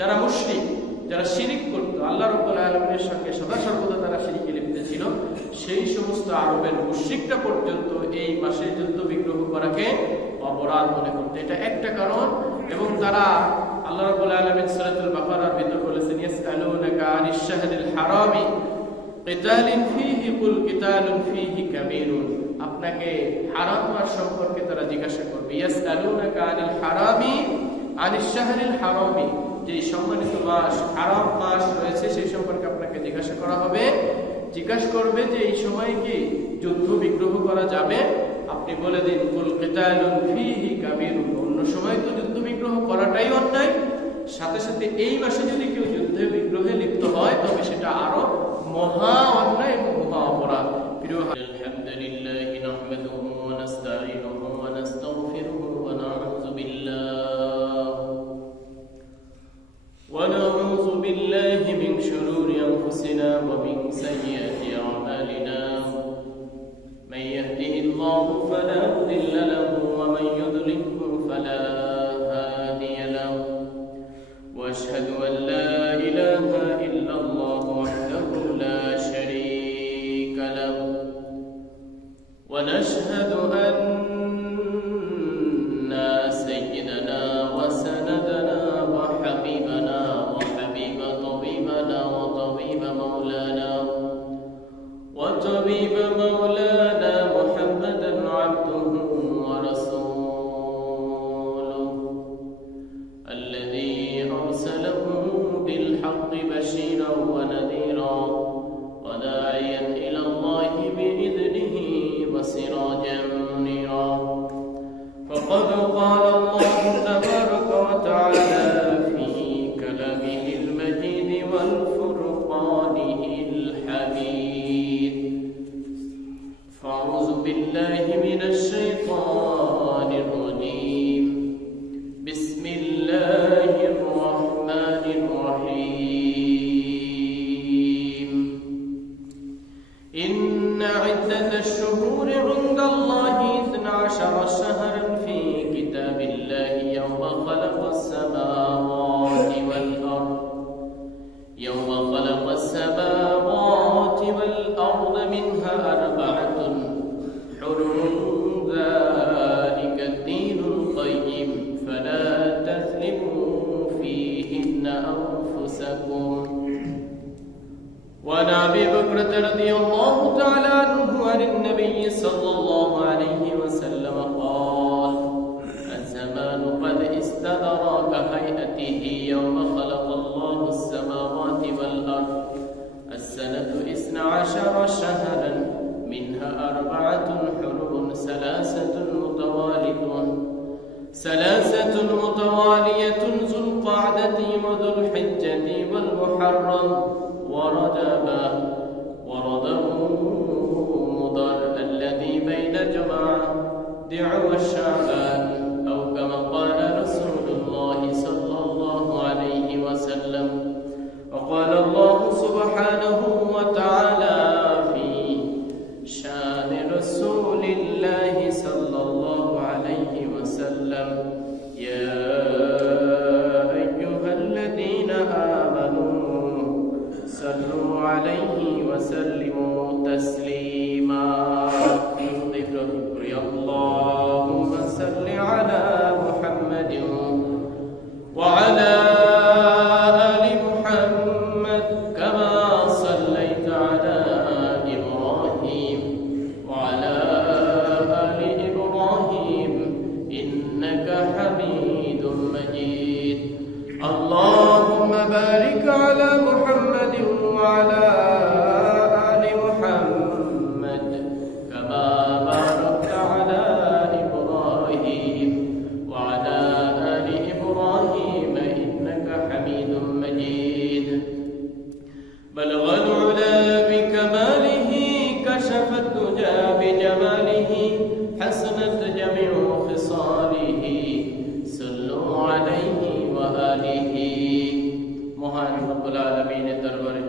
যারা মুশরিক, যারা শিরিক করত, আল্লাহ রাব্বুল আলামিনের সঙ্গে সদা সর্বদা তারা শিরিকে লিপ্ত ছিল, সেই সমস্ত আরবের মুশরিকরা পর্যন্ত এই মাসে যুদ্ধ বিগ্রহ করাকে অপরাধ মনে করত। এটা একটা কারণ। এবং তারা আল্লাহ রাব্বুল আলামিন সূরাতুল বাকারার ভিতর বলেছেন, ইয়াসআলুনাকা আনিশ শাহরিল হারামি কিতালিন ফীহি কুল কিতালুন ফীহি কাবীরুন। আপনাকে হারাম মাস সম্পর্কে তারা জিজ্ঞাসা করবে। ইয়াসআলুনাকা আনিল হারামি আনিশ শাহরিল হারামি, যে সম্মানিত মাস, হারাম মাস রয়েছে, সেই সম্পর্কে আপনাকে জিজ্ঞাসা করা হবে। জিজ্ঞাসা করবে যে এই সময় কি যুদ্ধ বিগ্রহ করা যাবে? আপনি বলে দিন, কুল কিতালুন ফীহি কাবীরুন, অন্য সময় তো যুদ্ধ বিগ্রহ করাটাই অন্যায়, সাথে সাথে এই মাসে যদি কেউ যুদ্ধ বিগ্রহে লিপ্ত হয় তবে সেটা আরো মহা অন্যায় এবং মহা অপরাধ। প্রিয় আলহামদুলিল্লাহি নাহমাদুহু ওয়া নাস্তাঈনুহু ওয়া নাস্তাগফিরুহু ওয়া নাউযু বিল্লাহি মিন শুরুরি আনফুসিনা ওয়া মিন সাইয়্যাতি আ'মালিনা। মান ইয়াহদিহিল্লাহু ফালা মুদিল্লা লাহু ওয়া মান ইউদ্লিলহু ফালা হাদিয়া লাহু। ওয়া আশহাদু আন লা ইলাহা ইল্লাল্লাহু ওয়াহদাহু লা শারীকা লাহু ওয়া নাশহাদু আন্না সাইয়্যিদানা ওয়া সানাদানা ওয়া হাবিবানা ওয়া হাবিবা তাবিবানা ওয়া তাবিবা মাওলানা ওয়া তাবিবা মাওলানা মুহাম্মাদান আবদুহু ওয়া রাসূলুহু আল্লাযী আরসালাহু বিল হাক্কি বাশীরান ওয়া নাযীরা ওয়া দাঈয়ান ইলা আল্লাহি বিইذনিহি ওয়া সিরাজান মুনীরা। فقد قال الله تبارك وتعالى في كلامه المجيد والفرقانه الحميد. فأعوذ بالله من الشيطان الرجيم. بسم الله الرحمن الرحيم. إن عدة الشهور عند الله 12 شهرا في كتاب الله يوم خلق السماوات والأرض منها 4 حرم ذلك الدين القيم فلا تظلموا فيهن أنفسكم. وعن أبي بكرة رضي الله تعالى عنه عن النبي صلى الله عليه وسلم قال: الزمان قد استدار كهيئته يوم خلق الله السماوات والأرض. السنة 12 شهرا منها 4 حرم 3 متوالية ذو القعدة وذو الحجة والمحرم ورجب مضر الذي بين جمادع والشعبان أو كما قال رسول الله صلى الله عليه وسلم. وقال الله سبحانه وتعالى في شان رسول الله صلى الله عليه وسلم: يا أيها الذين آمنوا صلوا عليه وسلموا تسليما. اللهم صل على محمد وعلى آل محمد كما صليت على إبراهيم وعلى آل إبراهيم إنك حميد مجيد. اللهم بارك على محمد وعلى آل محمد كما باركت على إبراهيم وعلى آل إبراهيم إنك حميد مجيد. بلغ العلا بكماله كشف الدجى بجماله حسنت جميع خصاله صلوا عليه وآله. মহান রব্বুল আলামিনের দরবারে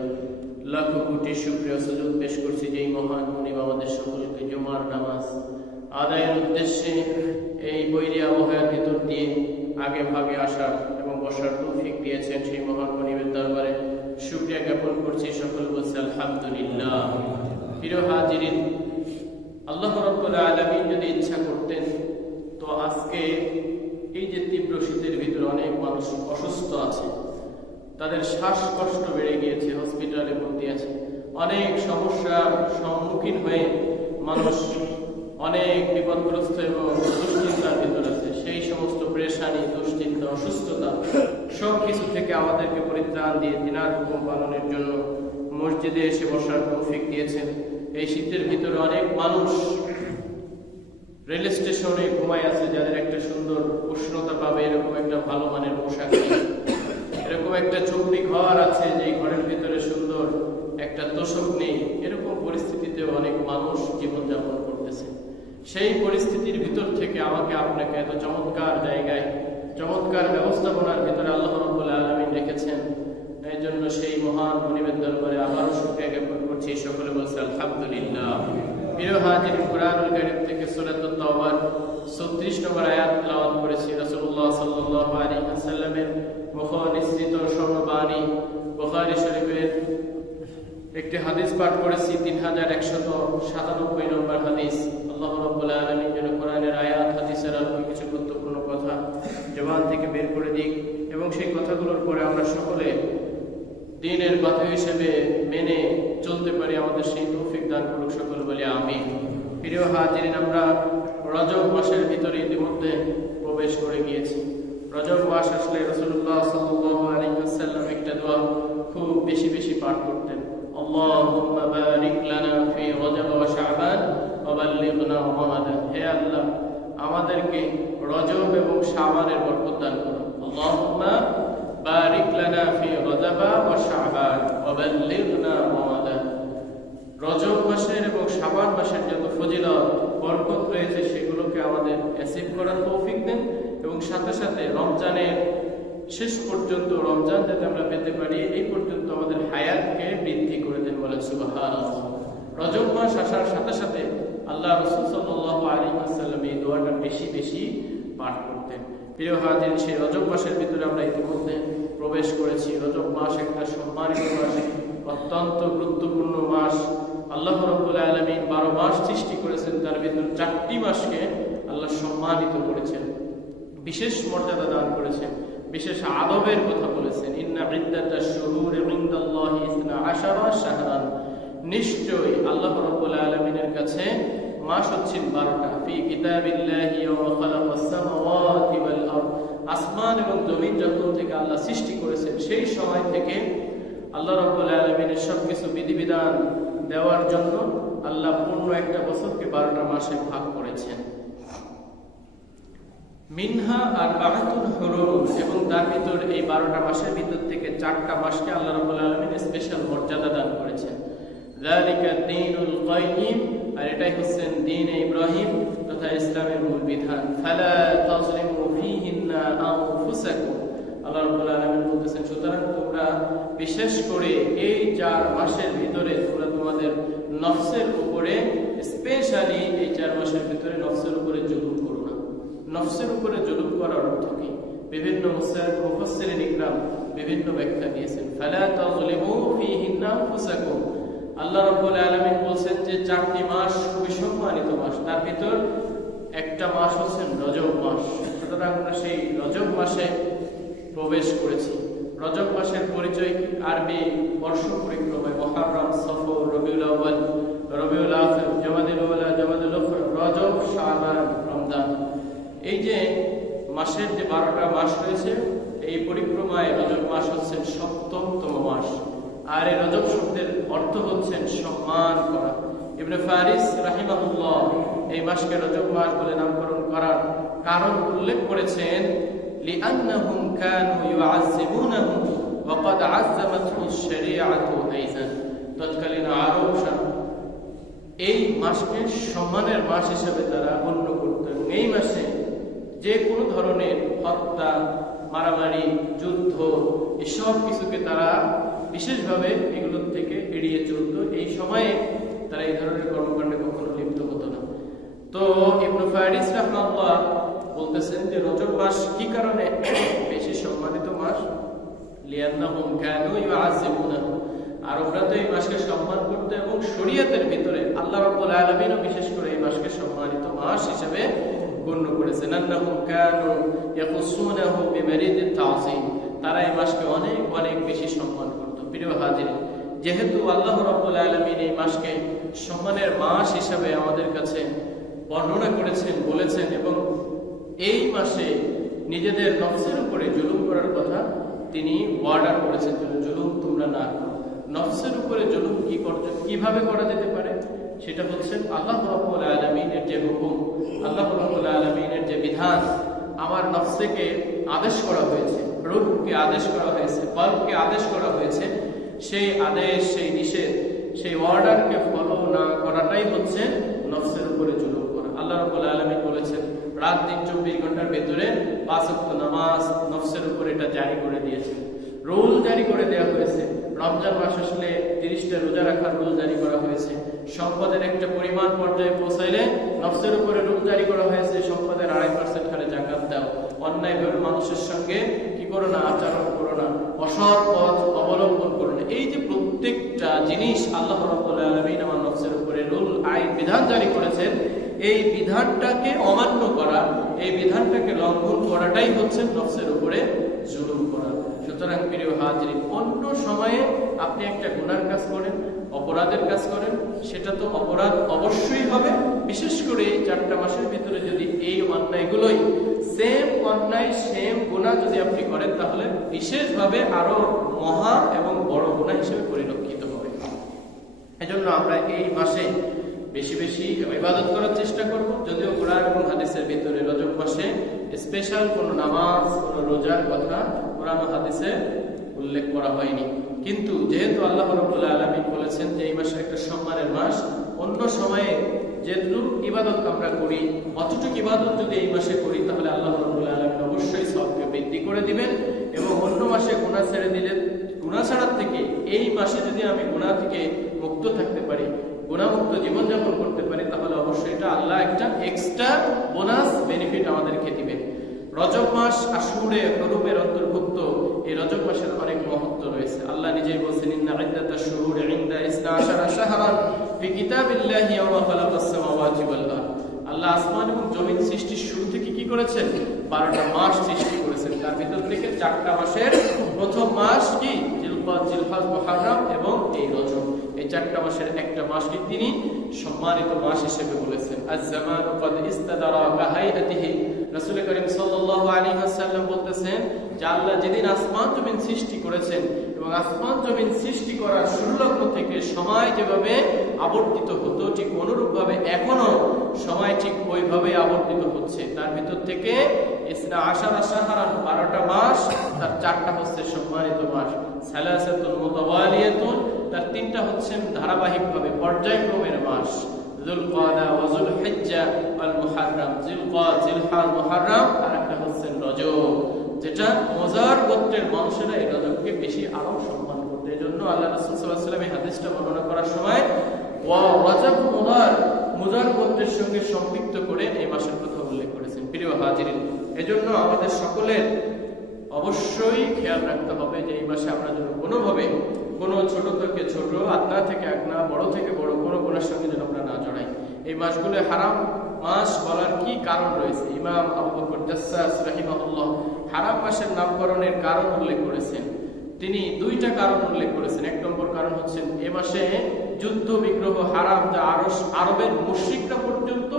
লাখ কোটি শুকরিয়া সুজুদ পেশ করছি যে মহান মুনিব আমাদের সকলকে জুমার নামাজ আদায়ের উদ্দেশ্যে এই বৈরী আবহাওয়ার ভিতর দিয়ে আগে ভাগে আসার এবং বসার তৌফিক দিয়েছেন, সেই মহান মনিবের দরবারে শুকরিয়া জ্ঞাপন করছি। সকলে বলছে আলহামদুলিল্লাহ। প্রিয় হাজিরিন, আল্লাহ রাব্বুল আলামিন যদি ইচ্ছা করতেন তো আজকে এই যে তীব্র শীতের ভিতরে অনেক মানুষ অসুস্থ আছে, তাদের শ্বাসকষ্ট বেড়ে গিয়েছে, হসপিটালে ভর্তি আছে, অনেক সমস্যার সম্মুখীন হয়ে মানুষ অনেক বিপদগ্রস্ত এবং দুশ্চিন্তার ভিতর আছে, সেই সমস্ত পেরেশানি, দুশ্চিন্তা, অসুস্থতা সবকিছু থেকে আমাদেরকে পরিত্রাণ দিয়ে তিনার হুকুম পালনের জন্য মসজিদে এসে বসার তৌফিক দিয়েছেন। এই শীতের ভিতরে অনেক মানুষ রেল স্টেশনে ঘুমায় আছে, যাদের একটা সুন্দর উষ্ণতা পাবে এরকম একটা ভালো মানের পোশাক নেই, এরকম একটা চৌকি ঘর আছে যে ঘরের ভিতরে সুন্দর একটা তোষক নেই, এরকম পরিস্থিতিতে অনেক মানুষ জীবনযাপন করতেছে। সেই পরিস্থিতির ভিতর থেকে আমাকে আপনাকে এত চমৎকার জায়গায়, চমৎকার ব্যবস্থাপনার ভিতরে আল্লাহ রাব্বুল আলামিন রেখেছেন, এই জন্য সেই মহান মনিবের দরবারে আবারও শুকরিয়া জ্ঞাপন করছি। সকলে বলছে আলহামদুলিল্লাহ। প্রিয় হাজির, কুরআনুল কারীম থেকে সূরাতুত তাওবার 36 নম্বর আয়াত তেলাওয়াত করেছি। রাসূলুল্লাহ সাল্লাল্লাহু আলাইহি ওয়াসাল্লামের মুখ নিঃসৃত স্বর্ণবাণী বুখারী শরীফের একটি হাদিস পাঠ করেছি, 3197 নম্বর হাদিস। আল্লাহ রাব্বুল আলামিন যেন কোরআনের আয়াত হাদিসের আলোকে কিছু গুরুত্বপূর্ণ কথা জবান থেকে বের করে দিক এবং সেই কথাগুলোর পরে আমরা সকলে দ্বীনের বাধ্য হিসেবে মেনে চলতে পারি, আমাদের সেই তৌফিক দান করুক, সকল বলি আমিন। প্রিয় হাজিরিন, আমরা রজব মাসের ভিতরে ইতিমধ্যে প্রবেশ করে গিয়েছি। রজব মাস আসলে রাসূলুল্লাহ সাল্লাল্লাহু আলাইহি ওয়াসাল্লাম একটা দোয়া খুব বেশি বেশি পাঠ করতেন, আল্লাহুম্মা বারিক লানা ফি রজব ওয়া শাবান ওয়া বাল্লিগনা রমাদান। হে আল্লাহ, আমাদেরকে রজব এবং শাবানের বরকত দান করুন। আল্লাহুম্মা বারিক লানা ফি রজব ওয়া শাবান ওয়া বাল্লিগনা রমাদান। রজব মাসের এবং শাবান মাসের যত ফজিলত বরকত রয়েছে সেগুলোকে আমাদের অ্যাচিভ করার তৌফিক দেন এবং সাথে সাথে রমজানের শেষ পর্যন্ত, রমজান যাতে আমরা পেতে পারি এই পর্যন্ত আমাদের হায়াতকে বৃদ্ধি করে দেন, বলেন সুবহানাল্লাহ। রজব মাস আসার সাথে সাথে আল্লাহ রাসূল সাল্লাল্লাহু আলাইহি ওয়াসাল্লাম এই দোয়াটা বেশি বেশি পাঠ করতেন। প্রিয় হাজির, সেই রজব মাসের ভিতরে আমরা ইতিমধ্যে প্রবেশ করেছি। রজব মাস একটা সম্মানিত মাস, অত্যন্ত গুরুত্বপূর্ণ মাস। আল্লাহ রাব্বুল আলামিন 12 মাস সৃষ্টি করেছেন, তার ভিতর 4টি মাসকে আল্লাহ সম্মানিত করেছেন, বিশেষ মর্যাদা দান করেছেন, বিশেষ আদবের কথা বলেছেন। ইন্না ইদ্দাতাশ শুহুরি ইনদাল্লাহি 12 শাহরান। নিশ্চয়ই আল্লাহ রাব্বুল আলামিনের কাছে মাস হচ্ছে 12টা। ফি কিতাবিল্লাহি ওয়া খালাকাস সামাওয়াতি ওয়াল আরদ। আসমান এবং জমিন যখন থেকে আল্লাহ সৃষ্টি করেছেন সেই সময় থেকে আল্লাহ রাব্বুল আলামিনের সবকিছু বিধিবিধান দেওয়ার জন্য আল্লাহ পূর্ণ একটা বছরকে 12টা মাসে ভাগ করেছেন। মিনহা আরবাআতুন হুরুম, এবং তার ভিতর এই 12টা মাসের ভিতর থেকে 4টা মাসকে আল্লাহ রাব্বুল আলামিন স্পেশাল মর্যাদা দান করেছেন। যালিকা দ্বীনুল কাইয়িম, আর এটাই হচ্ছেন দ্বীন ইব্রাহিম তথা ইসলামের মূল বিধান। ফালা তাযলিমু ফীহিন্না আনফুসাকুম। আল্লাহ রাব্বুল আলামিন বলতেছেন, সুতরাং তোমরা বিশেষ করে এই 4 মাসের ভিতরে তোমরা তোমাদের নফসের উপরে, স্পেশালি এই 4 মাসের ভিতরে নফসের উপরে জুলুম করো না। নফসের উপরে জুলুম করার অর্থ কি? বিভিন্ন মুফাসসিরিন ইকরাম বিভিন্ন ব্যাখ্যা দিয়েছেন। ফালা তাযলিমু ফীহিন্না আনফুসাকুম, আল্লাহ রাব্বুল আলামিন বলেন যে 4টি মাস খুবই সম্মানিত মাস, তার ভিতর একটা মাস হচ্ছে রজব মাস। সুতরাং আমরা সেই রজব মাসে প্রবেশ করেছি। রজব মাসের পরিচয় কি? আরবি বর্ষ পরিক্রমায় মুহররম, সফর, রবিউল আউয়াল, রবিউল আখির, জামাদুল আউয়াল, জামাদুল আখির, রজব, শাবান, রমজান। এই যে মাসের যে 12টা মাস রয়েছে, এই পরিক্রমায় রজব মাস হচ্ছে 7তম মাস। আর এই রজব শব্দের অর্থ হচ্ছে সম্মান করা। ইবনে ফারিস রাহিমাহুল্লাহ এই মাসকে রজব মাস বলে নামকরণ করার কারণ উল্লেখ করেছেন, লিআন্নাহুম কানু ইউআযিবুনাহু ওয়া ক্বাদ আযযামাতহু আশ-শরীআতু আইযান। তৎকালীন আরব এই মাসকে সম্মানের মাস হিসেবে তারা গণ্য করত এবং এই মাসে যে কোনো ধরনের হত্যা, মারামারি, যুদ্ধ এসব কিছুকে তারা বিশেষভাবে এগুলোর থেকে এড়িয়ে চলত। এই সময়ে তারা এই ধরনের কর্মকাণ্ডে কখনো লিপ্ত হতো না। তো ইবনে ফারিস রাহমাহুল্লাহ বলতেছেন যে রজব মাস কি কারণে বেশি সম্মানিত মাস? মাস? লিআন্নাহুম কানু ইউআযিবুনাহু, আরবরা তো এই মাসকে সম্মান করতে এবং শরীয়তের ভিতরে আল্লাহ রাব্বুল আলামিনও বিশেষ করে এই মাসকে সম্মানিত মাস হিসেবে গণ্য করেছেন। আন্নাহুম কানু ইয়াকুসুনাহু বিমারিদিত তাযীম, তারা এই মাসকে অনেক অনেক বেশি সম্মান করত। প্রিয় হাজির, যেহেতু আল্লাহ রাব্বুল আলামিন এই মাসকে সম্মানের মাস হিসেবে আমাদের কাছে বর্ণনা করেছেন, বলেছেন, এবং এই মাসে নিজেদের নফসের উপরে জুলুম করার কথা তিনি ওয়ার্ডার করেছেন, জুলুম তোমরা না করো। নফসের উপরে জুলুম কিভাবে করা যেতে পারে সেটা হচ্ছে আল্লাহ রাব্বুল আলামিনের যে হুকুম, আল্লাহ রাব্বুল আলামিনের যে বিধান আমার নফসকে আদেশ করা হয়েছে, রূহকে আদেশ করা হয়েছে, কলবকে আদেশ করা হয়েছে, সেই আদেশ, সেই নিষেধ, সেই অর্ডারকে ফলো না করাটাই হচ্ছে নফসের উপরে জুলুম করা। আল্লাহ রাব্বুল আলামিন বলেছেন রাত দিন 24 ঘন্টার ভেতরে 5 ওয়াক্ত নামাজ নফসের উপরে এটা জারি করে দিয়েছেন, রুল জারি করে দেওয়া হয়েছে। রমজান মাস আসলে 30টা রোজা রাখার রুল জারি করা হয়েছে। সম্পদের একটা পরিমাণ পর্যায়ে পৌঁছাইলে নফসের উপরে রুল জারি করা হয়েছে, সম্পদের 2.5% হারে যাকাত দাও, অন্যায়ভাবে মানুষের সঙ্গে কি করো না, আচরণ করো না, অসৎ পথ অবলম্বন করো না। এই যে প্রত্যেকটা জিনিস আল্লাহ রাব্বুল আলামিন আমার নফসের উপরে রুল, আইন, বিধান জারি করেছেন, এই বিধানটাকে অমান্য করা, এই বিধানটাকে লঙ্ঘন করাটাই হচ্ছে নফসের উপরে জুলুম করা। সুতরাং প্রিয় হাজিরিন, অন্য সময়ে আপনি একটা গুনার কাজ করেন, অপরাধের কাজ করেন, সেটা তো অপরাধ অবশ্যই হবে। বিশেষ করে এই 4টা মাসের ভিতরে যদি এই অন্যায়গুলোই সেম অন্যায়, সেম গুনাহ যদি আপনি করেন, তাহলে বিশেষভাবে আরো মহা এবং বড় গুনাহ হিসেবে পরিলক্ষিত হবে। এজন্য আমরা এই মাসে বেশি বেশি ইবাদত করার চেষ্টা করব। যদিও কোরআন এবং হাদিসের ভিতরে রজব মাসে স্পেশাল কোনো নামাজ, কোনো রোজার কথা কোরআন ও হাদিসে উল্লেখ করা হয়নি, কিন্তু যেহেতু আল্লাহ রাব্বুল আলামিন বলেছেন যে এই মাসে একটা সম্মানের মাস, অন্য সময়ে যেটুকু ইবাদত আমরা করি, অতটুকু ইবাদত যদি এই মাসে করি, তাহলে আল্লাহ রাব্বুল আলামিন অবশ্যই সওয়াবকে বৃদ্ধি করে দিবেন। এবং অন্য মাসে গুনাহ ছেড়ে দিলে, গুনাহ ছাড়ার থেকে এই মাসে যদি আমি গুনাহ থেকে মুক্ত থাকতে পারি, গুনাহমুক্ত জীবনযাপন করতে পারি, তাহলে অবশ্যই এটা আল্লাহ একটা এক্সট্রা বোনাস বেনিফিট আমাদেরকে দিবেন। রজব মাস আশুরে হরুমের অন্তর্ভুক্ত। এই রজব মাসের অনেক মহত্ব রয়েছে। আল্লাহ নিজেই বলেছেন ইন্না ইদ্দাতাশ শুহুরি ইনদা 12 শাহরান ফি কিতাবিল্লাহি ওয়া খালাকাস সামাওয়াতি ওয়াল আরদ। আল্লাহ আসমান এবং জমিন সৃষ্টির শুরু থেকে কি করেছেন? 12টা মাস সৃষ্টি করেছেন। তার ভিতর থেকে 4টা মাসের প্রথম মাস কি? জিলকদ, জিলহজ, মুহররম এবং এই রজব। এই 4টা মাসের একটা মাসকে তিনি সম্মানিত মাস হিসেবে বলেছেন। আজ-জামানু ক্বাদ ইস্তাদারা কাহাইয়াতিহি। রাসূল করিম সাল্লাল্লাহু আলাইহি ওয়াসাল্লাম বলতেছেন যে আল্লাহ যেদিন আসমান জমিন সৃষ্টি করেছেন এবং আসমান জমিন সৃষ্টি করার শুরুলগ্ন থেকে সময় যেভাবে আবর্তিত হতো, ঠিক অনুরূপভাবে এখনো সময় ঠিক ওইভাবে আবর্তিত হচ্ছে। তার ভিতর থেকে ইসনা আশারা শাহরান 12টা মাস, তার 4টা হচ্ছে সম্মানিত মাস। সালাসাতুন মুতাওয়ালিয়াতুন, তার 3টা হচ্ছেন ধারাবাহিকভাবে পর্যায়ক্রমের মাস। যুলকাদা ওয়া যুলহিজ্জা ওয়াল মুহররম, যুলকাদ, জিলহজ, মুহররম, আর একটা হচ্ছেন রজব, যেটা মুজার গোত্রের মানুষেরা এই রজবকে বেশি আরো সম্মান করতে। এজন্য আল্লাহ রাসূল সাল্লাল্লাহু আলাইহি ওয়াসাল্লাম এই হাদিসটা বর্ণনা করার সময় ওয়া রজব মুজার গোত্রের সঙ্গে সম্পৃক্ত করে এই মাসের কথা উল্লেখ করেছেন। প্রিয় হাজিরিন, এজন্য আমাদের সকলের অবশ্যই খেয়াল রাখতে হবে যে এই মাসে আমরা যেন কোনোভাবে কোনো ছোট থেকে ছোট, আদনা থেকে আকনা, বড় থেকে বড় কোনো গুনাহের সঙ্গে যেন আমরা না জড়াই। এই মাসগুলো হারাম মাস বলার কি কারণ রয়েছে? ইমাম আবু বকর জাসসাস রাহিমাহুল্লাহ হারাম মাসের নামকরণের কারণ উল্লেখ করেছেন। তিনি 2টা কারণ উল্লেখ করেছেন। 1 নম্বর কারণ হচ্ছে এ মাসে যুদ্ধ বিগ্রহ হারাম, যা আরবের মুশরিকরা পর্যন্ত,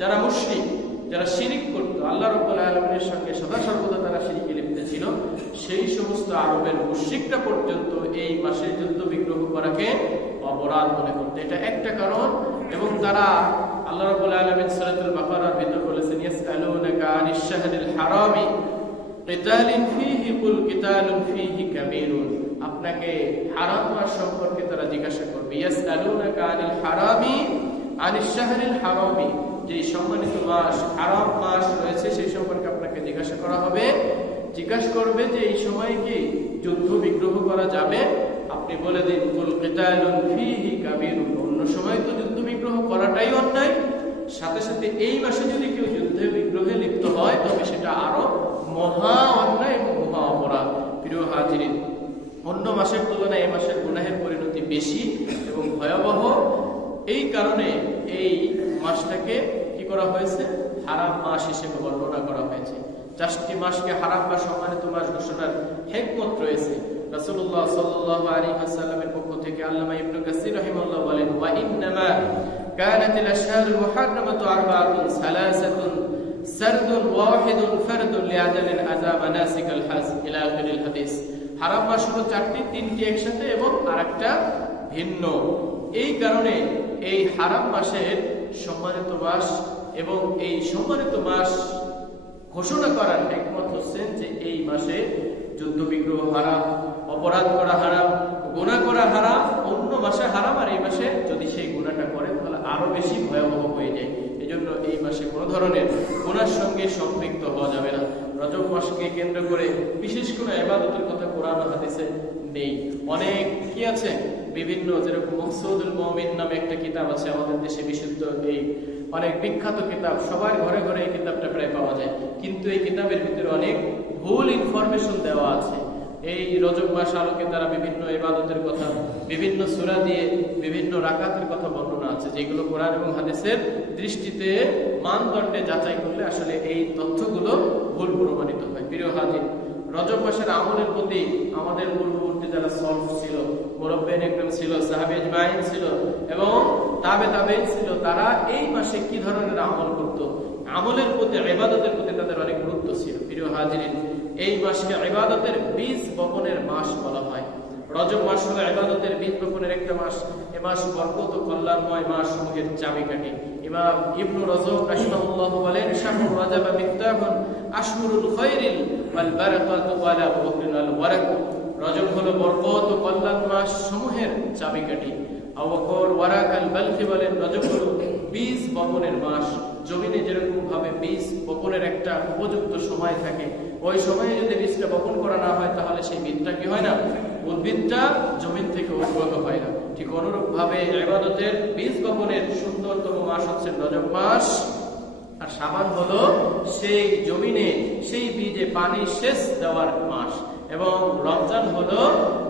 যারা মুশরিক, যারা শিরিক করত, আল্লাহ রাব্বুল আলামিনের সঙ্গে সদা সর্বদা তারা শিরিকে লিপ্ত ছিল, সেই সমস্ত আরবের মুশরিকরা পর্যন্ত এই মাসে যুদ্ধ বিগ্রহ করাকে অপরাধ মনে করত। এটা একটা কারণ। এবং তারা আল্লাহ রাব্বুল আলামিন সূরাতুল বাকারার ভিতর বলেছেন ইয়াসআলুনাকা আনিশ শাহরিল হারামি কিতালিন ফীহি কুল কিতালুন ফীহি কাবীরুন। আপনাকে হারাম মাস সম্পর্কে তারা জিজ্ঞাসা করবে। ইয়াসআলুনাকা আনিল হারামি আনিশ শাহরিল হারামি, যে সম্মানিত মাস, হারাম মাস রয়েছে, সেই সম্পর্কে আপনাকে জিজ্ঞাসা করা হবে। জিজ্ঞাসা করবে যে এই সময় কি যুদ্ধ বিগ্রহ করা যাবে? আপনি বলে দিন কুল কিতালুন ফীহি কাবীরুন, অন্য সময় তো যুদ্ধ বিগ্রহ করাটাই অন্যায়, সাথে সাথে এই মাসে যদি কেউ যুদ্ধে বিগ্রহে লিপ্ত হয় তবে সেটা আরো মহা অন্যায় এবং মহা অপরাধ। হাজিরিন, অন্য মাসের তুলনায় এই মাসের গুনাহের পরিণতি বেশি এবং ভয়াবহ। এই কারণে এই মাসটাকে কি করা হয়েছে? হারাম মাস হিসেবে বর্ণনা করা হয়েছে। 4টি মাসকে হারাম বা সম্মানিত মাস ঘোষণার হিকমত রয়েছে। রাসূলুল্লাহ সাল্লাল্লাহু আলাইহি ওয়াসাল্লামের পক্ষ থেকে আল্লামা ইবনে কাসির রাহিমাহুল্লাহ বলেন, ওয়া ইন্নামা কানাতিল আশহারুল মুহাররামাতু আরবাআতুন সালাসাতুন সারদুন ওয়াহিদুন ফারদুন লিআদালিন আযা মানাসিকাল হাজ ইলা আখিরিল হাদিস। হারাম মাস হলো 4টি, 3টি একসাথে এবং আরেকটা ভিন্ন। এই কারণে এই হারাম মাসের সম্মানিত মাস এবং এই সম্মানিত মাস ঘোষণা করার হিকমত হচ্ছে যে এই মাসে যুদ্ধ বিগ্রহ হারাম, অপরাধ করা হারাম, গুনাহ করা হারাম। অন্য মাসে হারাম, আর এই মাসে যদি সেই গুনাহটা করে তাহলে আরো বেশি ভয়াবহ হয়ে যায়। এজন্য এই মাসে কোনো ধরনের গুনাহর সঙ্গে সম্পৃক্ত হওয়া যাবে না। রজব মাসকে কেন্দ্র করে বিশেষ কোনো ইবাদতের কথা কোরআন ও হাদিসে নেই। অনেক কি আছে, বিভিন্ন, যেরকম মকসুদুল মুমিন নামে একটা কিতাব আছে আমাদের দেশে, বিশুদ্ধ এই অনেক বিখ্যাত কিতাব, সবার ঘরে ঘরে এই কিতাবটা প্রায় পাওয়া যায়। কিন্তু এই কিতাবের ভিতরে অনেক ভুল ইনফরমেশন দেওয়া আছে। এই রজব মাস আলোকে তারা বিভিন্ন ইবাদতের কথা, বিভিন্ন সূরা দিয়ে বিভিন্ন রাকাতের কথা বর্ণনা আছে, যেগুলো কোরআন এবং হাদিসের দৃষ্টিতে মানদণ্ডে যাচাই করলে আসলে এই তথ্যগুলো ভুল প্রমাণিত হয়। প্রিয় হাজির, রজব মাসের আমলের প্রতি আমাদের পূর্ববর্তী যারা সলফ ছিল, মুরব্বিন ইকরাম ছিল, সাহাবী আজমাইন ছিল এবং তাবেঈন ছিল, তারা এই মাসে কি ধরনের আমল করত, আমলের প্রতি, ইবাদতের প্রতি তাদের অনেক গুরুত্ব ছিল। প্রিয় হাজিরিন, এই মাসকে ইবাদতের বীজ বপনের মাস বলা হয়। রজব মাস হলো ইবাদতের বীজ বপনের একটা মাস। এই মাস বরকত ও কল্যাণময় মাস সমূহের চাবিকাঠি। ইমাম ইবনু রজব রাহিমাহুল্লাহ বলেন, শাহরু রজব মিফতাহুন আশহুরুল খায়রিল ওয়াল বারাকাতু ওয়াল বকরিল ওয়ারাক। রজব হলো বরকত ও কল্যাণ মাস সমূহের চাবিকাঠি। আবু বকর ওয়ারাক আল বালখি বলেন, রজব হলো বীজ বপনের মাস। জমিনে যেরকম ভাবে বীজ বপনের একটা উপযুক্ত সময় থাকে, ওই সময়ে যদি বীজটা বপন করা না হয় তাহলে সেই বীজটা কি হয় না, উদ্ভিদটা জমিন থেকে উদ্ভূত হয় না। ঠিক অনুরূপ ভাবে ইবাদতের বীজ বপনের সুন্দরতম মাস হচ্ছে রজব মাস। আর শাবান হলো সেই জমিনে সেই বীজে পানি সেচ দেওয়ার মাস, এবং রমজান হলো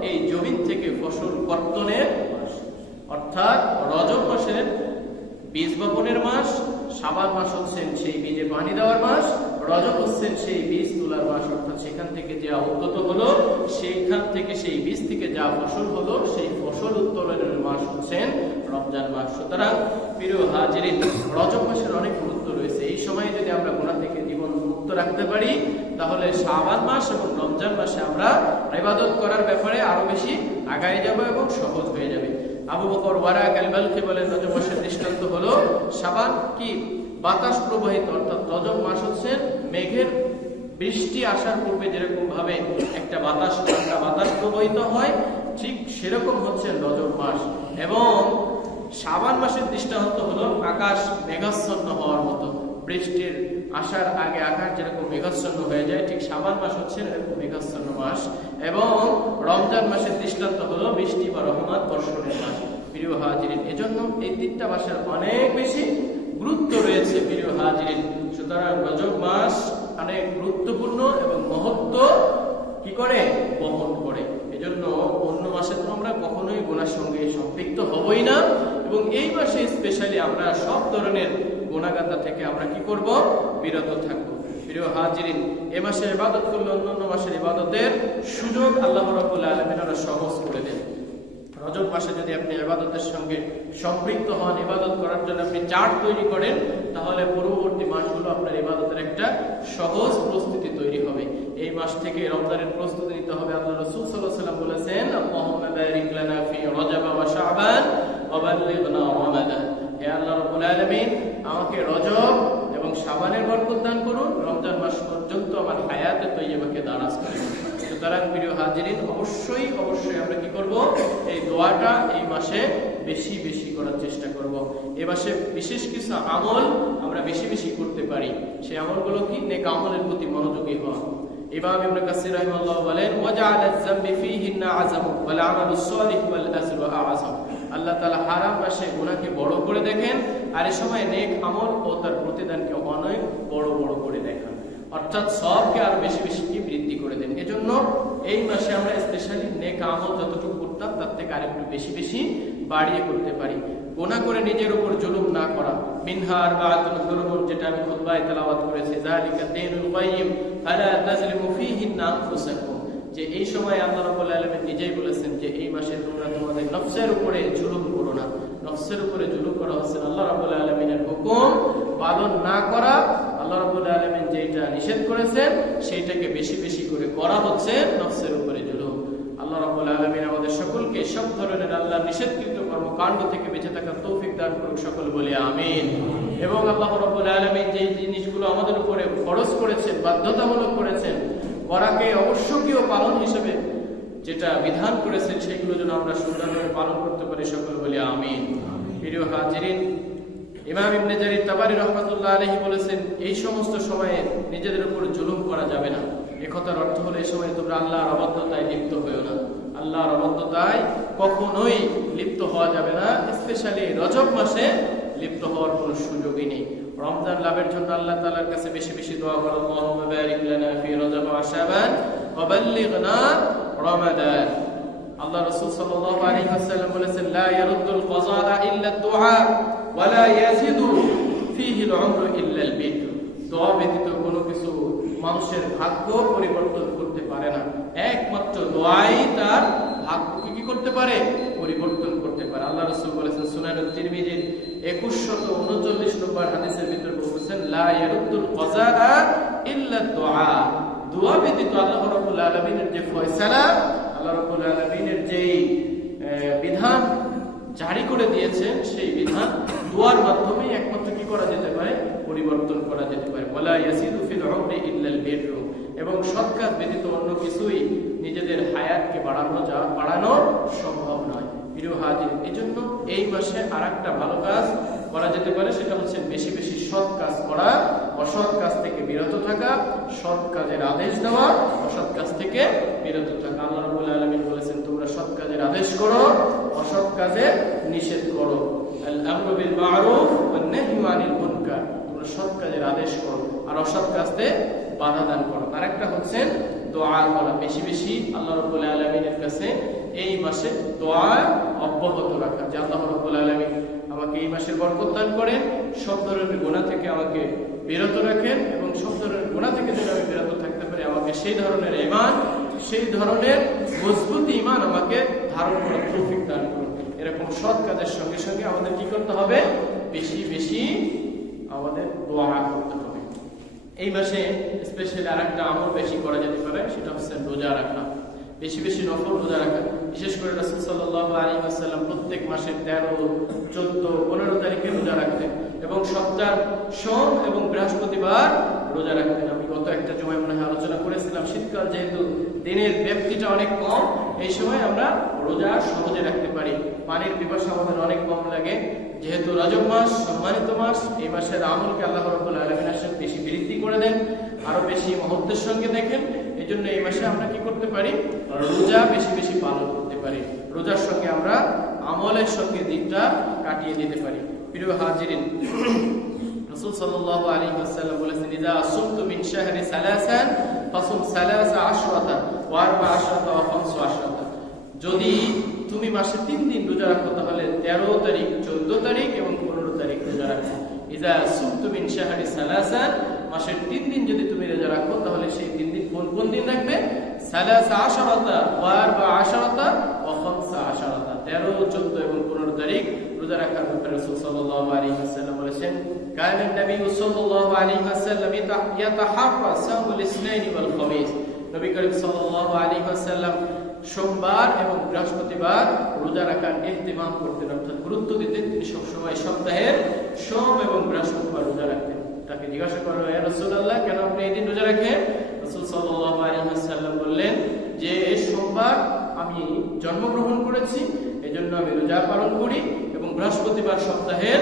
এই জমিন থেকে ফসল কর্তনের মাস। অর্থাৎ রজব মাসের বীজ বপনের মাস, শাবান মাস হচ্ছেন সেই বীজে পানি দেওয়ার মাস, রজব হচ্ছেন সেই বীজ তোলার মাস। অর্থাৎ সেখান থেকে যা উদ্গত হলো, সেইখান থেকে সেই বীজ থেকে যা ফসল হলো, সেই ফসল উত্তোলনের মাস হচ্ছেন রমজান মাস। সুতরাং প্রিয় হাজিরিন, রজব মাসের অনেক গুরুত্ব রয়েছে। এই সময়ে যদি আমরা গুনাহ থেকে জীবন মুক্ত রাখতে পারি তাহলে শাবান মাস এবং রমজান মাসে আমরা ইবাদত করার ব্যাপারে আরো বেশি আগায় যাব এবং সহজ হয়ে যাবে। আবু বকর ওয়ারাক আল বালখি বলেন, রজব মাসের দৃষ্টান্ত হলো শাবান কি বাতাস প্রবাহিত। অর্থাৎ রজব মাস হচ্ছে মেঘের বৃষ্টি আসার পূর্বে যেরকম ভাবে একটা বাতাস প্রবাহিত হয়, ঠিক সেরকম হচ্ছে রজব মাস। এবং শাবান মাসের দৃষ্টান্ত হলো আকাশ মেঘাচ্ছন্ন হওয়ার মতো। বৃষ্টির আসার আগে আকাশ যেরকম মেঘাচ্ছন্ন হয়ে যায়, ঠিক শাবান মাস হচ্ছে এরকম মেঘাচ্ছন্ন মাস। এবং রমজান মাসের দৃষ্টান্ত হলো বৃষ্টি বা রহমত বর্ষণের মাস। প্রিয় হাজিরিন, এজন্য এই 3টা মাসের অনেক বেশি গুরুত্ব রয়েছে। প্রিয় হাজিরিন, সুতরাং রজব মাস অনেক গুরুত্বপূর্ণ এবং মহত্ব কি করে বহন করে। এজন্য অন্য মাসে তো আমরা কখনোই গুনাহের সঙ্গে সম্পৃক্ত হবই না, এবং এই মাসে স্পেশালি আমরা সব ধরনের গুনাহগাতা থেকে আমরা কি করব, বিরত থাকব। প্রিয় হাজিরিন, এই মাসে ইবাদত করলে অন্যান্য মাসের ইবাদতের সুযোগ আল্লাহ রাব্বুল আলামিন সহজ করে দেন। রজব মাসে যদি আপনি ইবাদতের সঙ্গে সম্পৃক্ত হন, ইবাদত করার জন্য আপনি চার্ট তৈরি করেন, তাহলে পরবর্তী মাসগুলো আপনার ইবাদতের একটা সহজ প্রস্তুতি তৈরি হবে। এই মাস থেকে রমজানের প্রস্তুতি নিতে হবে। আল্লাহ রাসূল সাল্লাল্লাহু আলাইহি ওয়াসাল্লাম বলেছেন, আল্লাহুম্মা বারিক লানা ফি রজব ওয়া শাবান ওয়া বাল্লিগনা রমাদান। হে আল্লাহ রাব্বুল আলামিন, আমাকে রজব এবং শাবানের বরকত দান করুন, রমজান মাস পর্যন্ত আমার হায়াতে তৈয়বাকে দারাজ করুন। সুতরাং প্রিয় হাজিরিন, অবশ্যই আমরা কি করব, এই দোয়াটা এই মাসে বেশি বেশি করার চেষ্টা করব। এই মাসে বিশেষ কিছু আমল আমরা বেশি বেশি করতে পারি। সেই আমলগুলো কি, নেক আমলের প্রতি মনোযোগী হওয়া। ইমাম ইবনে কাসির রাহিমাহুল্লাহ বলেন, ওয়াজআলাজ যামবি ফীহিন্না আযাম ওয়াল আমালুস সালিহ ওয়াল আজরু আযম। আল্লাহ তাআলা হারাম মাসে গুনাহকে বড় করে দেখেন, আর এই সময় নেক আমল ও তার প্রতিদানকে অনেক বড় বড় করে দেখান। অর্থাৎ সবকে আরো বেশি বেশি বৃদ্ধি করে দেন। এজন্য এই মাসে আমরা স্পেশালি নেক আমল যতটুকু করতাম তার থেকে আরেকটু বেশি বেশি বাড়িয়ে করতে পারি। গুনাহ করে নিজের উপর জুলুম না করা। মিনহা আরবাআতুন হুরুম, যেটা আমি খুতবায় তেলাওয়াত করেছি, যালিকা দীনুল কাইয়্যিম ফালা তাজলিমু ফীহিন্না আনফুসাকুম, যে এই সময় আল্লাহ রাব্বুল আলামিন নিজেই বলেছেন যে এই মাসে তোমরা তোমাদের নফসের উপরে জুলুম করো না। নফসের উপরে জুলুম করা হচ্ছে আল্লাহ রাব্বুল আলামিনের হুকুম পালন না করা। আল্লাহ রাব্বুল আলামিন যেটা নিষেধ করেছেন সেইটাকে বেশি বেশি করে করা হচ্ছে নফসের উপরে জুলুম। আল্লাহ রাব্বুল আলামিন আমাদের সকলকে সব ধরনের আল্লাহর নিষেধকৃত কর্মকাণ্ড থেকে বেঁচে থাকার তৌফিক দান করুক, সকল বলি আমিন। এবং আল্লাহ রাব্বুল আলামিন যে জিনিসগুলো আমাদের উপরে ফরজ করেছেন, বাধ্যতামূলক করেছেন, করাকে অবশ্যকীয় পালন হিসেবে যেটা বিধান করেছেন, সেগুলো যেন আমরা সুন্দরভাবে পালন করতে পারি, সকল বলি আমিন। প্রিয় হাজিরিন, ইমাম ইবনে জারির তাবারি রাহমাতুল্লাহ আলাইহি বলেছেন এই সমস্ত সময়ে নিজেদের উপর জুলুম করা যাবে না। এই কথার অর্থ হলো এই সময় তোমরা আল্লাহর অবাধ্যতায় লিপ্ত হইও না। আল্লাহর অবাধ্যতায় কখনোই লিপ্ত হওয়া যাবে না। স্পেশালি রজব মাসে লিপ্ত হওয়ার কোনো সুযোগই নেই। রমজান লাভের জন্য আল্লাহ তাআলার কাছে বেশি বেশি দোয়া করো, আল্লাহুম্মা বারিক লানা ফি রজব ওয়া শাবান ওয়া বাল্লিগনা রমাদান। আল্লাহ রাসূল সাল্লাল্লাহু আলাইহি ওয়াসাল্লাম বলেছেন, লা ইয়ারুদ্দুল কাযা ইল্লা দুআ ওয়া লা ইয়াজিদু ফীহিল উমরু ইল্লা আল বির। দোয়া ব্যতীত কোনো কিছু মানুষের ভাগ্য পরিবর্তন করতে পারে না। একমাত্র দোয়াই তার ভাগ্যকে কি করতে পারে? পরিবর্তন করতে পারে। আল্লাহ রাসূল বলেছেন সুনান তিরমিজির 2139 নম্বর হাদিসের ভিতর বলেছেন, লা ইয়ারুদ্দুল কাযা ইল্লা দুআ। দোয়া ব্যতীত আল্লাহ রাব্বুল আলামিনের যে ফয়সালা, আল্লাহ রাব্বুল আলামিনের যে বিধান জারি করে দিয়েছেন, সেই বিধান দোয়ার মাধ্যমেই একমাত্র কি করা যেতে পারে? পরিবর্তন করা যেতে পারে। ওয়ালা ইয়াসিদু ফিল উমরি ইল্লা আল বির। এবং সৎ কাজ ব্যতীত অন্য কিছুই নিজেদের হায়াতকে বাড়ানো সম্ভব নয়। প্রিয় হাজির, এজন্য এই মাসে আরেকটা ভালো কাজ করা যেতে পারে, সেটা হচ্ছে বেশি বেশি সৎ কাজ করা, অসৎ কাজ থেকে বিরত থাকা, সৎ কাজের আদেশ দেওয়া, অসৎ কাজ থেকে বিরত থাকা। আল্লাহ রাব্বুল আলামিন বলেছেন তোমরা সৎ কাজের আদেশ করো, অসৎ কাজে নিষেধ করো। আল আমরু বিল মারুফ ওয়ান নাহয়ু আনিল মুনকার। তোমরা সৎ কাজের আদেশ করো আর অসৎ কাজে বাধা দান করো। আরেকটা হচ্ছে দোয়া করা, বেশি বেশি আল্লাহ রাব্বুল আলামিনের কাছে এই মাসে দোয়া অব্যাহত রাখা, যে আল্লাহ রাব্বুল আলামিন আমাকে এই মাসের বরকত দান করেন, সব ধরনের গুনাহ থেকে আমাকে বিরত রাখেন, এবং সব ধরনের গুনাহ থেকে যেন আমি বিরত থাকতে পারি, আমাকে সেই ধরনের ঈমান, সেই ধরনের মজবুত ঈমান আমাকে ধারণ করার তৌফিক দান করুন। এরকম সৎ কাজের সঙ্গে সঙ্গে আমাদের কি করতে হবে? বেশি বেশি আমাদের দোয়া করতে হবে। এই মাসে স্পেশালি আরেকটা আমল বেশি করা যেতে পারে, সেটা হচ্ছে রোজা রাখা, বেশি বেশি নফল রোজা রাখা। বিশেষ করে রাসূল সাল্লাল্লাহু আলাইহি ওয়াসাল্লাম প্রত্যেক মাসের 13, 14, 15 তারিখে রোজা রাখতেন, এবং সপ্তাহের সোম এবং বৃহস্পতিবার রোজা রাখতেন। আমি গত একটা জুমায় মনে হয় আলোচনা করেছিলাম, শীতকাল যেহেতু দিনের ব্যাপ্তিটা অনেক কম, এই সময় আমরা রোজা সহজে রাখতে পারি। পানির পিপাসা আমাদের অনেক কম লাগে। যেহেতু রজব মাস সম্মানিত মাস, এই মাসের আমলকে আল্লাহ রাব্বুল আলামিন আসলে বেশি বৃদ্ধি করে দেন, আরো বেশি মহত্বের সঙ্গে দেখেন। এই জন্য এই মাসে আমরা কি করতে পারি? রোজা বেশি বেশি পালন করতে পারি। রোজার সঙ্গে আমরা আমলের সঙ্গে দিনটা কাটিয়ে দিতে পারি। প্রিয় হাজিরিন, রাসূল সাল্লাল্লাহু আলাইহি ওয়াসাল্লাম বলেছেন, ইযা আসুমতু মিন শাহরি সালাসান ফাসুম সালাসা আশরাতা ওয়া আরবা আশরাতা ওয়া খামসু আশরাতা। যদি তুমি মাসে 3 দিন রোজা রাখো, তাহলে 13 তারিখ, 14 তারিখ এবং 15 তারিখ রোজা রাখো। ইযা আসুমতু মিন শাহরি সালাসান, মাসের 3 দিন যদি তুমি রোজা রাখো, তাহলে সেই 3 দিন কোন দিন রাখবে? সালাসা আশরাতা ওয়া আরবা আশরাতা ওয়া খামসা আশরাতা। 13, 14 এবং 15 তারিখ রোজা রাখার ব্যাপারে রাসূল সাল্লাল্লাহু আলাইহি ওয়াসাল্লাম বলেছেন, কানা নবী সাল্লাল্লাহু আলাইহি ওয়াসাল্লাম ইয়াতাহাফা সাওমুল ইসনাইনি ওয়াল খামিস। নবী করিম সাল্লাল্লাহু আলাইহি ওয়াসাল্লাম সোমবার এবং বৃহস্পতিবার রোজা রাখার ইহতিমাম করতেন, অর্থাৎ গুরুত্ব দিতেন। তিনি সবসময় সপ্তাহের সোম এবং বৃহস্পতিবার রোজা রাখতেন। তাকে জিজ্ঞাসা করা হয়, ইয়া রাসূলুল্লাহ, কেন আপনি এই দিন রোজা রাখেন? রাসূল সাল্লাল্লাহু আলাইহি ওয়াসাল্লাম বললেন যে সোমবার আমি জন্মগ্রহণ করেছি, এজন্য আমি রোজা পালন করি, এবং বৃহস্পতিবার সপ্তাহের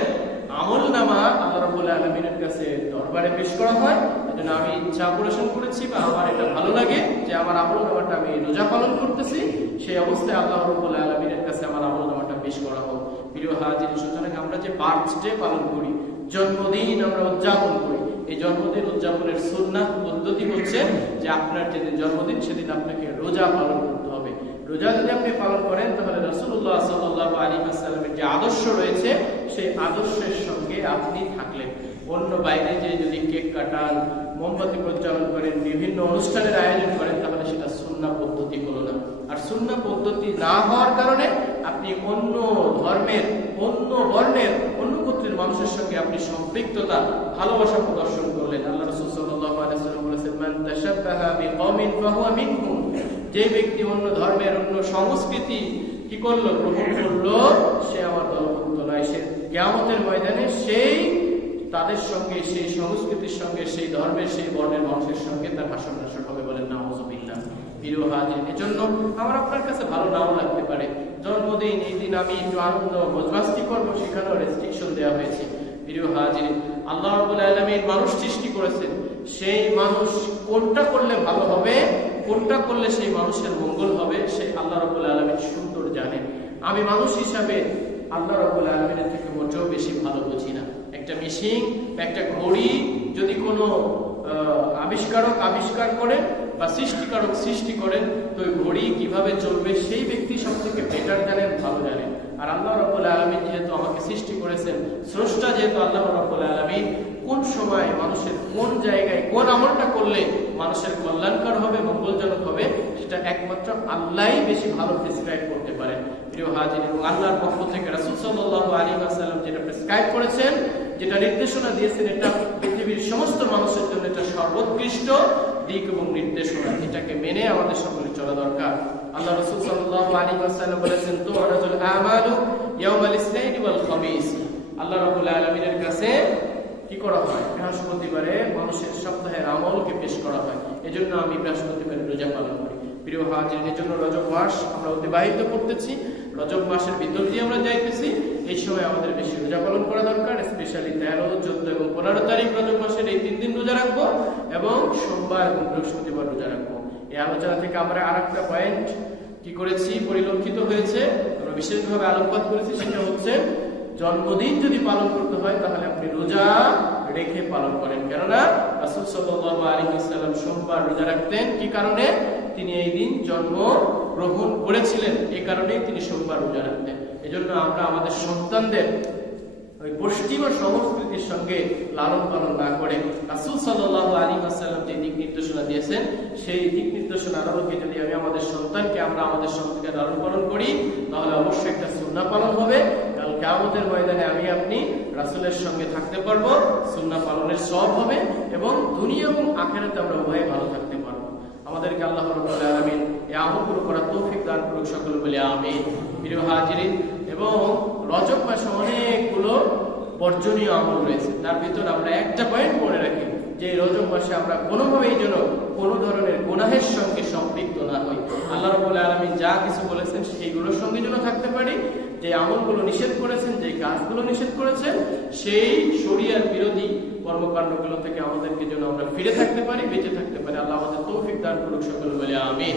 আমলনামা আল্লাহ রাব্বুল আলামিনের কাছে দরবারে পেশ করা হয়, এজন্য আমি ইচ্ছা পোষণ করেছি বা আমার এটা ভালো লাগে যে আমার আমলনামাটা আমি রোজা পালন করতেছি, সেই অবস্থায় আল্লাহ রাব্বুল আলামিনের কাছে আমার আমলনামাটা পেশ করা হোক। প্রিয় হাজির, সুতরাং আমরা যে বার্থডে পালন করি, জন্মদিন আমরা উদযাপন করি, এই জন্মদিন উদযাপনের সুন্নাহ পদ্ধতি হচ্ছে যে আপনার যেদিন জন্মদিন সেদিন আপনাকে রোজা পালন করতে হবে। রোজা যদি আপনি পালন করেন তাহলে রাসূলুল্লাহ সাল্লাল্লাহু আলাইহি ওয়াসাল্লামের যে আদর্শ রয়েছে সেই আদর্শের সঙ্গে আপনি থাকলেন। অন্য বাইরে যে যদি কেক কাটান, মোমবাতি প্রজ্বলন করেন, বিভিন্ন অনুষ্ঠানের আয়োজন করেন, তাহলে সেটা সুন্নাহ পদ্ধতি হলো না। আর সুন্নাহ পদ্ধতি না হওয়ার কারণে আপনি অন্য ধর্মের, অন্য বর্ণের, অন্য গোত্রের মানুষের সঙ্গে আপনি সম্পৃক্ততা, ভালোবাসা প্রদর্শন করলেন। আল্লাহ রাসূল সাল্লাল্লাহু আলাইহি ওয়াসাল্লাম বলেছেন, মান তাশাব্বাহা বিকওমিন ফাহুয়া মিনহুম। যে ব্যক্তি অন্য ধর্মের, অন্য সংস্কৃতি কি করলো, গ্রহণ করলো, সে আমার দলভুক্ত নয়। সে কিয়ামতের ময়দানে সেই তাদের সঙ্গে, সেই সংস্কৃতির সঙ্গে, সেই ধর্মের, সেই বর্ণের মানুষের সঙ্গে তার হাসর নাসর হবে। বলেন নাউযুবিল্লাহ। প্রিয় হাজির, এজন্য আমার আপনার কাছে ভালো নাও লাগতে পারে জন্মদিন, এই দিন আমি একটু আনন্দ মজমাস্তি করবো, সেখানেও রেস্ট্রিকশন দেওয়া হয়েছে। প্রিয় হাজির, আল্লাহ রাব্বুল আলামিন মানুষ সৃষ্টি করেছেন, সেই মানুষ কোনটা করলে ভালো হবে, কোনটা করলে সেই মানুষের মঙ্গল হবে, সেই আল্লাহ রাব্বুল আলামিন সুন্দর জানেন। আমি মানুষ হিসাবে আল্লাহ রাব্বুল আলামিনের থেকে মোটেও বেশি ভালো বুঝি না। একটা মেশিন, একটা ঘড়ি যদি কোনো আবিষ্কারক আবিষ্কার করে বা সৃষ্টিকারক সৃষ্টি করেন, তো ওই ঘড়ি কিভাবে চলবে সেই ব্যক্তি সব থেকে বেটার জানেন, ভালো জানেন। আর আল্লাহ রাব্বুল আলামিন যেহেতু আমাকে সৃষ্টি করেছেন, স্রষ্টা যেহেতু আল্লাহ রাব্বুল আলামিন, কোন সময় মানুষের কোন জায়গায় কোন আমলটা করলে মানুষের কল্যাণকর হবে, মঙ্গলজনক হবে, সেটা একমাত্র আল্লাহই বেশি ভালো প্রেসক্রাইব করতে পারেন। প্রিয় হাজির, এবং আল্লাহর পক্ষ থেকে রাসূল সাল্লাল্লাহু আলাইহি ওয়াসাল্লাম যেটা প্রেসক্রাইব করেছেন, যেটা নির্দেশনা দিয়েছেন, এটা পৃথিবীর সমস্ত মানুষের জন্য এটা সর্বোৎকৃষ্ট দিক এবং নির্দেশনা। এটাকে মেনে আমাদের সকলে চলা দরকার। আল্লাহ রাসূল সাল্লাল্লাহু আলাইহি ওয়াসাল্লাম বলেছেন, তুরাজুল আমালু ইয়াওমাল ইসনাইনি ওয়াল খামিস। আল্লাহ রাব্বুল আলামিনের কাছে কি করা হয়, বৃহস্পতিবারে মানুষের সপ্তাহের আমলকে পেশ করা হয়। এজন্য আমি বৃহস্পতিবারে রোজা পালন করি। প্রিয় হাজির, এজন্য রজব মাস আমরা অতিবাহিত করতেছি, রজব মাসের ভিতর দিয়ে আমরা যাইতেছি। এই সময় আমাদের বেশি রোজা পালন করা দরকার। স্পেশালি 13, 14 এবং 15 তারিখ রজব মাসের এই 3 দিন রোজা রাখবো এবং সোমবার এবং বৃহস্পতিবার রোজা রাখবো। এই আলোচনা থেকে আমরা আরেকটা পয়েন্ট কি করেছি, পরিলক্ষিত হয়েছে, আমরা বিশেষভাবে আলোকপাত করেছি। সেটা হচ্ছে, জন্মদিন যদি পালন করতে হয় তাহলে আপনি রোজা রেখে পালন করেন। কেননা রাসূল সাল্লাল্লাহু আলাইহি ওয়াসাল্লাম সোমবার রোজা রাখতেন। কি কারণে? তিনি এই দিন জন্ম গ্রহণ করেছিলেন, এই কারণেই তিনি সোমবার রোজা রাখতেন। এজন্য আমরা আমাদের সন্তানদের ওই পশ্চিমা সংস্কৃতির সঙ্গে লালন পালন না করে রাসূল সাল্লাল্লাহু আলাইহি ওয়াসাল্লাম যে দিক নির্দেশনা দিয়েছেন, সেই দিক নির্দেশনার আলোকে যদি আমি আমাদের সন্তানকে, আমরা আমাদের সন্তানকে লালন পালন করি, তাহলে অবশ্যই একটা সুন্নাহ পালন হবে। কাল কিয়ামতের ময়দানে আমি আপনি রাসূলের সঙ্গে থাকতে পারবো, সুন্নাহ পালনের সওয়াব হবে এবং দুনিয়া এবং আখিরাতে আমরা উভয়ে ভালো থাকতে পারবো। আমাদেরকে আল্লাহ রাব্বুল আলামিন এই আমলগুলো করার তৌফিক দান করুক, সকলে বলি আমিন। প্রিয় হাজিরিন, এবং রজব মাসে অনেকগুলো বর্জনীয় আমল রয়েছে, তার ভিতর আমরা একটা পয়েন্ট মনে রাখি, যে রজব মাসে আমরা কোনোভাবেই যেন কোনো ধরনের গুনাহের সঙ্গে সম্পৃক্ত না হই। আল্লাহ রাব্বুল আলামিন যা কিছু বলেছেন সেইগুলোর সঙ্গে যেন থাকতে পারি, যে আমলগুলো নিষেধ করেছেন, যে কাজগুলো নিষেধ করেছেন, সেই শরিয়ার বিরোধী কর্মকাণ্ডগুলো থেকে আমাদেরকে যেন আমরা ফিরে থাকতে পারি, বেঁচে থাকতে পারি। আল্লাহ আমাদের তৌফিক দান করুক, সকলে বলে আমিন।